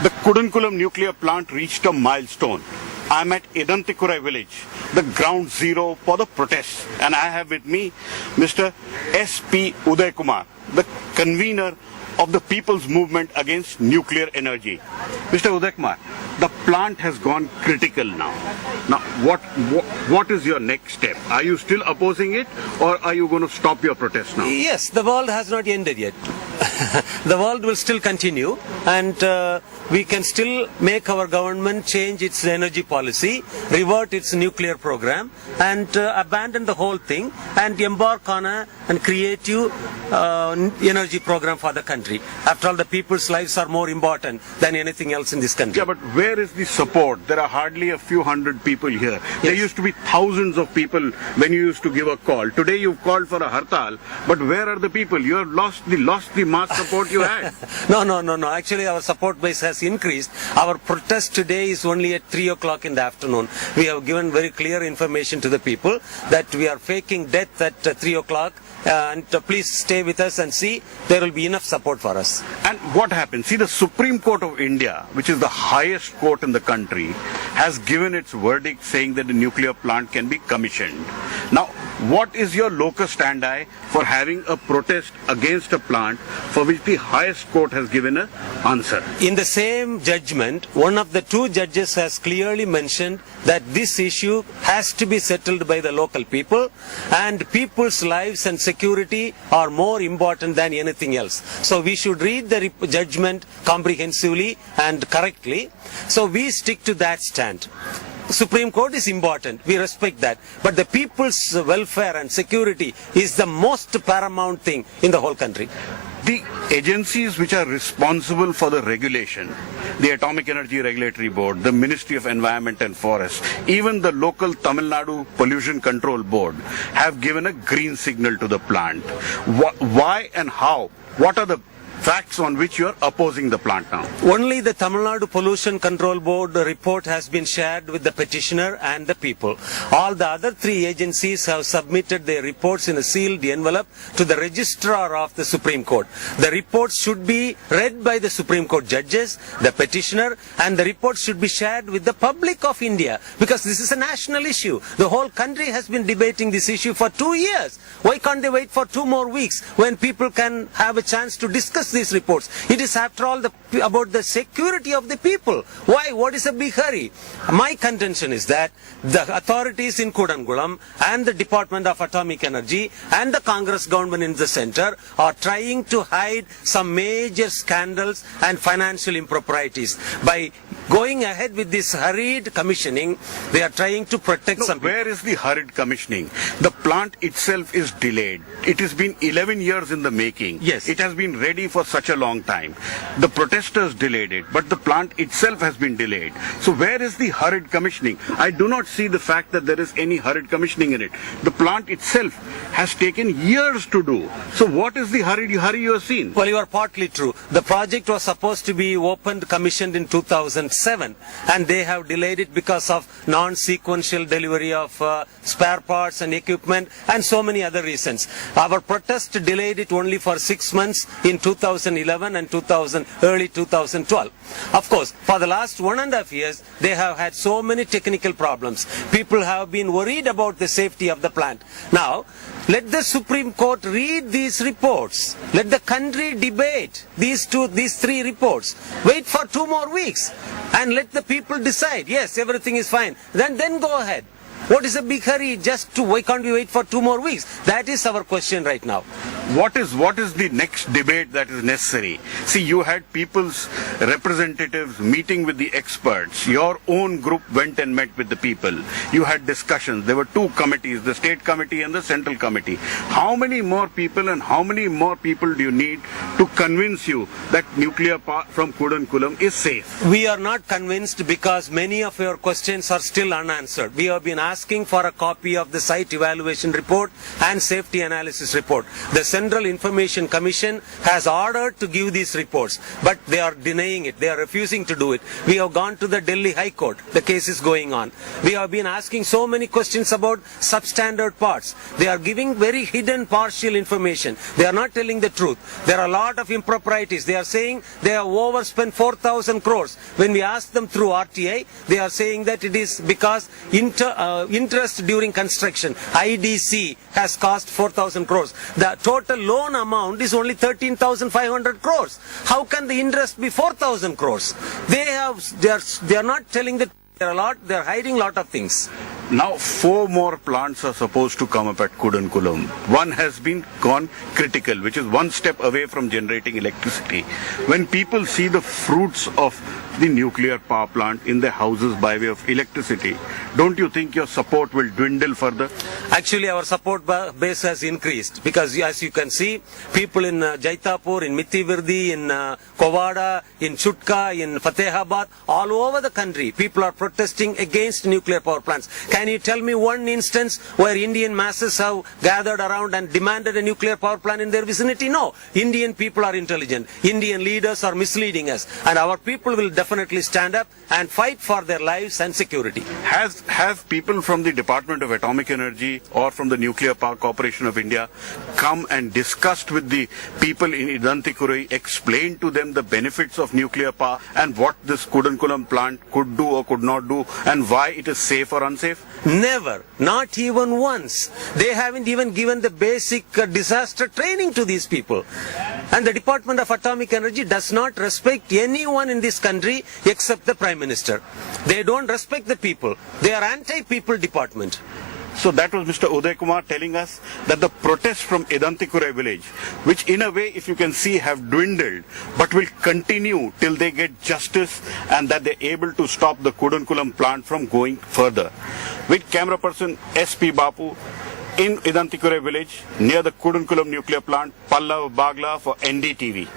The Kudankulam nuclear plant reached a milestone. I'm at Idantikurai village, the ground zero for the protests, and I have with me Mr. S.P. Uday Kumar, the convener of the People's Movement Against Nuclear Energy. Mr. Uday Kumar, the plant has gone critical now. Now, what is your next step? Are you still opposing it, or are you going to stop your protest now? Yes, the world has not ended yet. The world will still continue, and we can still make our government change its energy policy, revert its nuclear program, and abandon the whole thing and embark on a creative energy program for the country. After all, the people's lives are more important than anything else in this country. Yeah, but where is the support? There are hardly a few hundred people here. Yes. There used to be thousands of people when you used to give a call. Today you've called for a hartal, but where are the people? You have lost the mass support you had. No. Actually, our support base has increased. Our protest today is only at 3 o'clock in the afternoon. We have given very clear information to the people that we are faking death at 3 o'clock, and please stay with us and see there will be enough support for us. And what happened? See, the Supreme Court of India, which is the highest court in the country, has given its verdict saying that the nuclear plant can be commissioned. Now, what is your locus standi for having a protest against a plant for which the highest court has given an answer? In the same judgment, one of the two judges has clearly mentioned that this issue has to be settled by the local people, and people's lives and security are more important than anything else. So we should read the judgment comprehensively and correctly. So we stick to that stand. Supreme Court is important, we respect that, but the people's welfare and security is the most paramount thing in the whole country. The agencies which are responsible for the regulation, the Atomic Energy Regulatory Board, the Ministry of Environment and Forests, even the local Tamil Nadu Pollution Control Board have given a green signal to the plant. Why and how? What are the facts on which you are opposing the plant now? Only the Tamil Nadu Pollution Control Board report has been shared with the petitioner and the people. All the other three agencies have submitted their reports in a sealed envelope to the registrar of the Supreme Court. The reports should be read by the Supreme Court judges, the petitioner, and the reports should be shared with the public of India, because this is a national issue. The whole country has been debating this issue for 2 years. Why can't they wait for 2 more weeks when people can have a chance to discuss these reports? It is after all about the security of the people. Why? What is a big hurry? My contention is that the authorities in Kudankulam and the Department of Atomic Energy and the Congress government in the center are trying to hide some major scandals and financial improprieties. By going ahead with this hurried commissioning, they are trying to protect some people. Where is the hurried commissioning? The plant itself is delayed. It has been 11 years in the making. Yes. It has been ready for such a long time. The protesters delayed it, but the plant itself has been delayed. So where is the hurried commissioning? I do not see the fact that there is any hurried commissioning in it. The plant itself has taken years to do. So what is the hurry you have seen? Well, you are partly true. The project was supposed to be opened, commissioned in 2007, and they have delayed it because of non-sequential delivery of spare parts and equipment and so many other reasons. Our protest delayed it only for 6 months in 2011 and early 2012. Of course, for the last 1.5 years, they have had so many technical problems. People have been worried about the safety of the plant. Now, let the Supreme Court read these reports. Let the country debate these 3 reports. Wait for 2 more weeks and let the people decide. Yes, everything is fine. Then go ahead. What is a big hurry why can't we wait for 2 more weeks? That is our question right now. What is the next debate that is necessary? See, you had people's representatives meeting with the experts. Your own group went and met with the people. You had discussions. There were 2 committees, the state committee and the central committee. How many more people do you need to convince you that nuclear power from Kudankulam is safe? We are not convinced because many of your questions are still unanswered. We have been asking asking for a copy of the site evaluation report and safety analysis report. The Central Information Commission has ordered to give these reports, but they are denying it. They are refusing to do it. We have gone to the Delhi High Court. The case is going on. We have been asking so many questions about substandard parts. They are giving very hidden partial information. They are not telling the truth. There are a lot of improprieties. They are saying they have overspent 4,000 crores. When we ask them through RTI, they are saying that it is because interest during construction, IDC, has cost 4,000 crores. The total loan amount is only 13,500 crores. How can the interest be 4,000 crores? They are not telling the they are hiding a lot of things. Now 4 more plants are supposed to come up at Kudankulam. One has been gone critical, which is one step away from generating electricity. When people see the fruits of the nuclear power plant in their houses by way of electricity, don't you think your support will dwindle further? Actually, our support base has increased because, as you can see, people in Jaitapur, in Mittivirdi, in Kovada, in Chutka, in Fatehabad, all over the country, people are protesting against nuclear power plants. Can you tell me one instance where Indian masses have gathered around and demanded a nuclear power plant in their vicinity? No. Indian people are intelligent. Indian leaders are misleading us. And our people will definitely stand up and fight for their lives and security. Have people from the Department of Atomic Energy or from the Nuclear Power Corporation of India come and discussed with the people in Idantikurei, explained to them the benefits of nuclear power and what this Kudankulam plant could do or could not do and why it is safe or unsafe? Never. Not even once. They haven't even given the basic disaster training to these people. And the Department of Atomic Energy does not respect anyone in this country except the Prime Minister. They don't respect the people. They are anti-people department. So that was Mr. Uday Kumar telling us that the protests from Idantikurei village, which in a way, if you can see, have dwindled, but will continue till they get justice and that they're able to stop the Kudankulam plant from going further. With camera person SP Bapu in Idantikurei village near the Kudankulam nuclear plant, Pallav Bagla for NDTV.